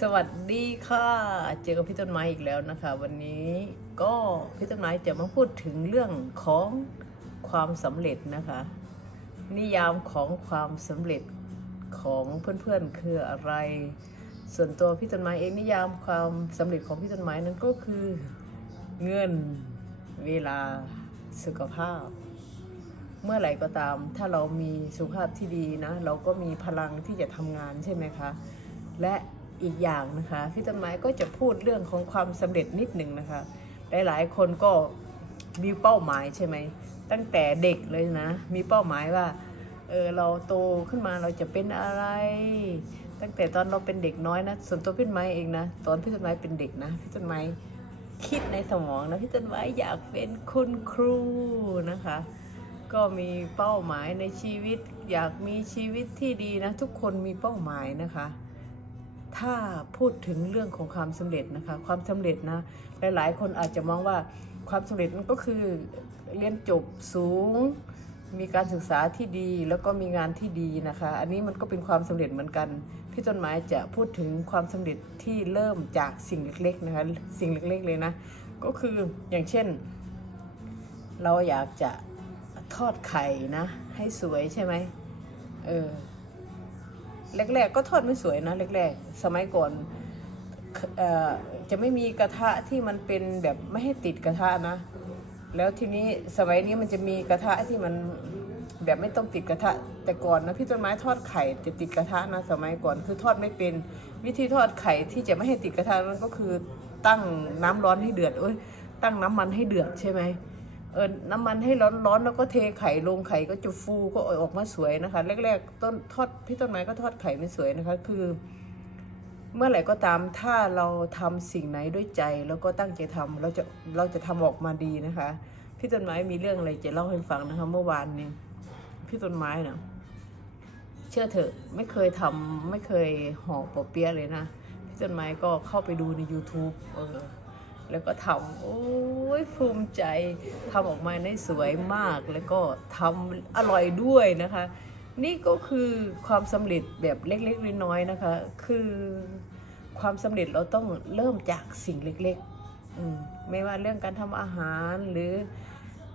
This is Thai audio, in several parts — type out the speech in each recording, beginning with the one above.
สวัสดีค่ะ เจอกับพี่ต้นไม้อีกแล้วนะคะ วันนี้ก็พี่ต้นไม้จะมาพูดถึงเรื่องของความสำเร็จนะคะ นิยามของความสำเร็จของเพื่อนๆคืออะไร ส่วนตัวพี่ต้นไม้เองนิยามความสำเร็จของพี่ต้นไม้นั้นก็คือเงินเวลาสุขภาพ เมื่อไหร่ก็ตาม ถ้าเรามีสุขภาพที่ดีนะ เราก็มีพลังที่จะทำงานใช่ไหมคะ และ อีกอย่างนะคะพี่ต้นไม้ก็จะพูดเรื่องของความสำเร็จนิดหนึ่งนะคะ หลายๆ คนก็มีเป้าหมายใช่ไหมตั้งแต่เด็กเลยนะ มีเป้าหมายว่าเออเราโตขึ้นมาเราจะเป็นอะไร ตั้งแต่ตอนเราเป็นเด็กน้อยนะส่วนตัวพี่ต้นไม้เองนะตอนพี่ต้นไม้เป็นเด็กนะพี่ต้นไม้คิดในสมองนะพี่ต้นไม้อยากเป็นคุณครูนะคะ ก็มีเป้าหมายในชีวิต อยากมีชีวิตที่ดีนะ ทุกคนมีเป้าหมายนะคะ ถ้าพูดถึงเรื่องของความสำเร็จนะคะ ความสำเร็จนะ หลาย ๆ คนอาจจะมองว่าความสำเร็จมันก็คือเรียนจบสูง มีการศึกษาที่ดีแล้วก็มีงานที่ดีนะคะ อันนี้มันก็เป็นความสำเร็จเหมือนกัน พี่ต้นไม้จะพูดถึงความสำเร็จที่เริ่มจากสิ่งเล็ก ๆ นะคะ สิ่งเล็ก ๆ เลยนะ ก็คืออย่างเช่น เราอยากจะทอดไข่นะ ให้สวยใช่ไหมเออ แรกๆก็ทอดไม่สวยนะแรกๆ สมัยก่อนจะไม่มีกระทะที่มันเป็นแบบไม่ให้ติดกระทะนะ แล้วทีนี้สมัยนี้มันจะมีกระทะที่มันแบบไม่ต้องติดกระทะ แต่ก่อนนะพี่ต้นไม้ทอดไข่จะติดกระทะนะสมัยก่อนคือทอดไม่เป็นวิธีทอดไข่ที่จะไม่ให้ติดกระทะนั่นก็คือตั้งน้ำร้อนให้เดือดเอ้ยตั้งน้ำมันให้เดือดใช่ไหม เออน้ำมันให้ร้อนๆแล้วก็เทไข่ลงไข่ก็จะฟูก็ออกมาสวยนะคะ แรกๆต้นทอดพี่ต้นไม้ก็ทอดไข่ไม่สวยนะคะ คือ เมื่อไหร่ก็ตามถ้าเราทำสิ่งไหนด้วยใจแล้วก็ตั้งใจทำเราจะเราจะทำออกมาดีนะคะพี่ต้นไม้มีเรื่องอะไรจะเล่าให้ฟังนะคะ เมื่อวานนี้พี่ต้นไม้เนะเชื่อเถอะไม่เคยทำไม่เคยห่อปอเปี๊ยะเลยนะพี่ต้นไม้ก็เข้าไปดูใน YouTube เออ แล้วก็ทำโอ้ยภูมิใจทำออกมาได้สวยมาก แล้วก็ทำอร่อยด้วยนะคะ นี่ก็คือความสำเร็จแบบเล็กๆน้อยๆนะคะ คือความสำเร็จเราต้องเริ่มจากสิ่งเล็กๆมไม่ว่าเรื่องการทำอาหารหรือ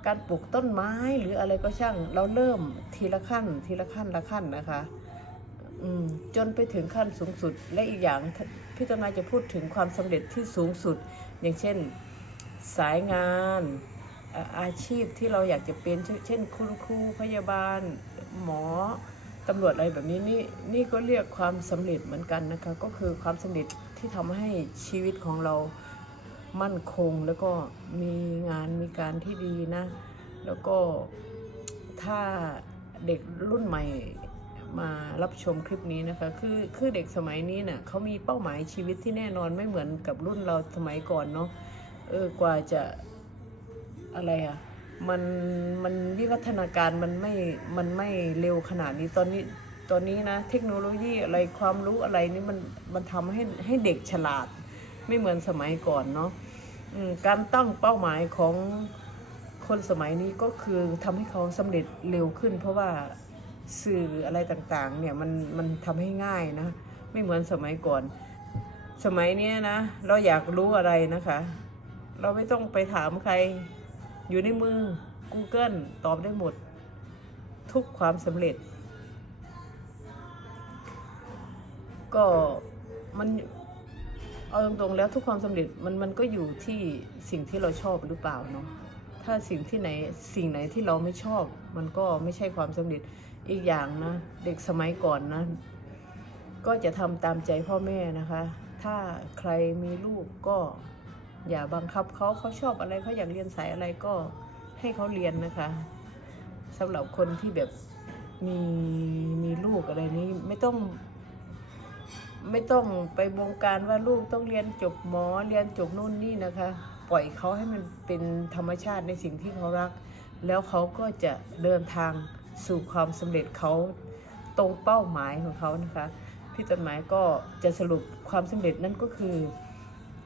การปลูกต้นไม้หรืออะไรก็ช่าง เราเริ่มทีละขั้นทีละขั้นละขั้นนะคะจนไปถึงขั้นสูงสุดและอีกอย่าง พี่ต้นไม้จะพูดถึงความสำเร็จที่สูงสุด อย่างเช่นสายงานอาชีพที่เราอยากจะเป็น เช่นคุณครูพยาบาล หมอตำรวจอะไรแบบนี้นี่นี่ก็เรียกความสำเร็จเหมือนกันนะคะ ก็คือความสำเร็จที่ทำให้ชีวิตของเรามั่นคงแล้วก็มีงานมีการที่ดีนะ แล้วก็ถ้าเด็กรุ่นใหม่ มารับชมคลิปนี้นะคะ คือคือเด็กสมัยนี้เนะ่ะเขามีเป้าหมายชีวิตที่แน่นอนไม่เหมือนกับรุ่นเราสมัยก่อนเนาะเออกว่าจะอะไรอะ่ะมันมันวิวัฒนาการมันไม่มันไม่เร็วขนาดนี้ตอนนี้ตอนนี้นะ เทคโนโลยีอะไรความรู้อะไรนี่มันมันทำให้ให้เด็กฉลาด ไม่เหมือนสมัยก่อนเนาะการตั้งเป้าหมายของคนสมัยนี้ก็คือทำให้เขาสำเร็จเร็วขึ้น เพราะว่า สื่ออะไรต่างๆ เนี่ยมันมันทำให้ง่ายนะ ไม่เหมือนสมัยก่อน สมัยนี้นะ เราอยากรู้อะไรนะคะ เราไม่ต้องไปถามใคร อยู่ในมือ Google ตอบได้หมด ทุกความสำเร็จ ก็มันเอาตรงๆแล้วทุกความสำเร็จมันมันก็อยู่ที่สิ่งที่เราชอบหรือเปล่าเนาะถ้าสิ่งที่ไหนสิ่งไหนที่เราไม่ชอบ มันก็ไม่ใช่ความสำเร็จ อีกอย่างนะ เด็กสมัยก่อนนะ ก็จะทำตามใจพ่อแม่นะคะ ถ้าใครมีลูกก็อย่าบังคับเขาเขาชอบอะไรเขาอยากเรียนสายอะไรก็ให้เขาเรียนนะคะสำหรับคนที่แบบมีมีลูกอะไรนี้ไม่ต้อง ไม่ต้องไปบงการว่าลูกต้องเรียนจบหมอเรียนจบนู่นนี่นะคะ ปล่อยเขาให้มันเป็นธรรมชาติในสิ่งที่เขารัก แล้วเขาก็จะเดินทาง สู่ความสำเร็จเขาตรงเป้าหมายของเขานะคะ พี่ต้นไม้ก็จะสรุปความสำเร็จนั่นก็คือ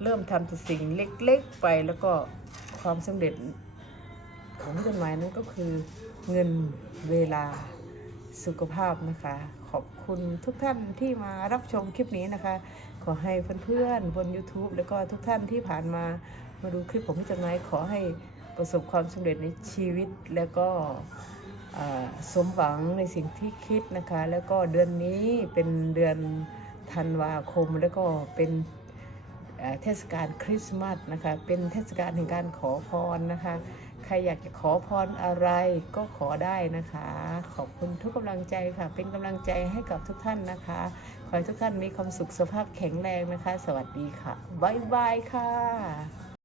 เริ่มทำแต่สิ่งเล็กๆไปแล้วก็ความสำเร็จของพี่ต้นไม้นั่นก็คือเงินเวลาสุขภาพนะคะ ขอบคุณทุกท่านที่มารับชมคลิปนี้นะคะ ขอให้เพื่อนๆบน YouTube แล้วก็ทุกท่านที่ผ่านมามาดูคลิปของพี่จำนายขอให้ประสบความสำเร็จในชีวิตแล้วก็ สมหวังในสิ่งที่คิดนะคะ แล้วก็เดือนนี้เป็นเดือนธันวาคมแล้วก็เป็นเทศกาลคริสต์มาสนะคะ เป็นเทศกาลแห่งการขอพรนะคะ ใครอยากจะขอพรอะไรก็ขอได้นะคะ ขอบคุณทุกกำลังใจค่ะ เป็นกำลังใจให้กับทุกท่านนะคะ ขอให้ทุกท่านมีความสุขสภาพแข็งแรงนะคะ สวัสดีค่ะ บ๊ายบายค่ะ